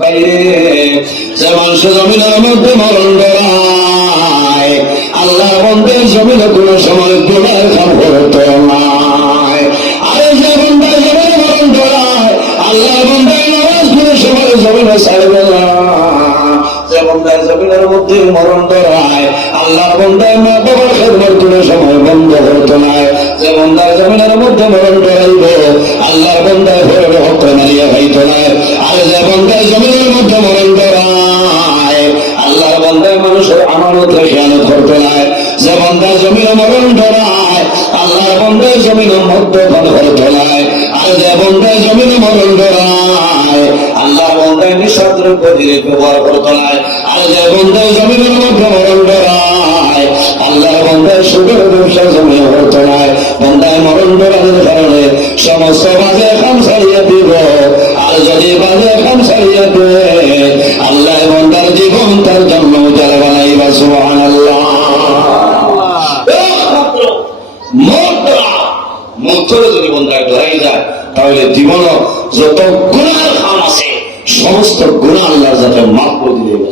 বাইরে যে মানুষ জমিনের মধ্যে মরণ ধরায় আল্লাহ বন্ধের জমিনে কোনো সময় গুনার খবর তো নাই। আরে যে বন্ধা জমিনে মরণ ধরায় আল্লাহ বন্ধার নামাজ কোনো সময় জমিনে ছাড়বে না। যে বন্ধার জমিনের মধ্যে মরণ ধরায় আল্লাহ বন্ধার মা বাবার খেদমত কোনো সময় বন্ধ করতো না। যে বন্ধার জমিনের মধ্যে মরণ ধরাইব আল্লাহ বন্ধার ঘরে হক মারিয়া খাইত না। আর যে বন্ধার জমিনের মধ্যে মরণ ধরায় আল্লাহ বন্ধায় মানুষের আমানত খেয়ানত করতো না। যে বন্ধার জমিনে মরণ ধরায় আল্লাহ বন্ধার জমিনে মদ্যপান করতো না। আর যে বন্ধার জমিনে মরণ ধরায় আল্লাহ বন্ধায় নিঃস্বাদ্রব্য দিয়ে ব্যবহার করতো না। আর যে বন্ধার জমিনের মধ্যে মরণ ধরায় আল্লাহ বন্ধায় সুখের ব্যবসা জমিয়ে করতো না। বন্ধায় মরণ ধরানোর কারণে সমস্ত বাজে খাম ছাড়িয়ে দিব। আর যদি বাজে খাম ছাড়িয়ে দেয় আল্লাহ বন্ধার জীবন তার জন্য উজাড় বানাইবা। সুবহানাল্লাহ। মন্ত্রে যদি বন্ধায় ধরাই যায় তাহলে জীবন যত গুনার খাম আছে সমস্ত গুনাহ আল্লাহ যাতে মাফ করে দিবে।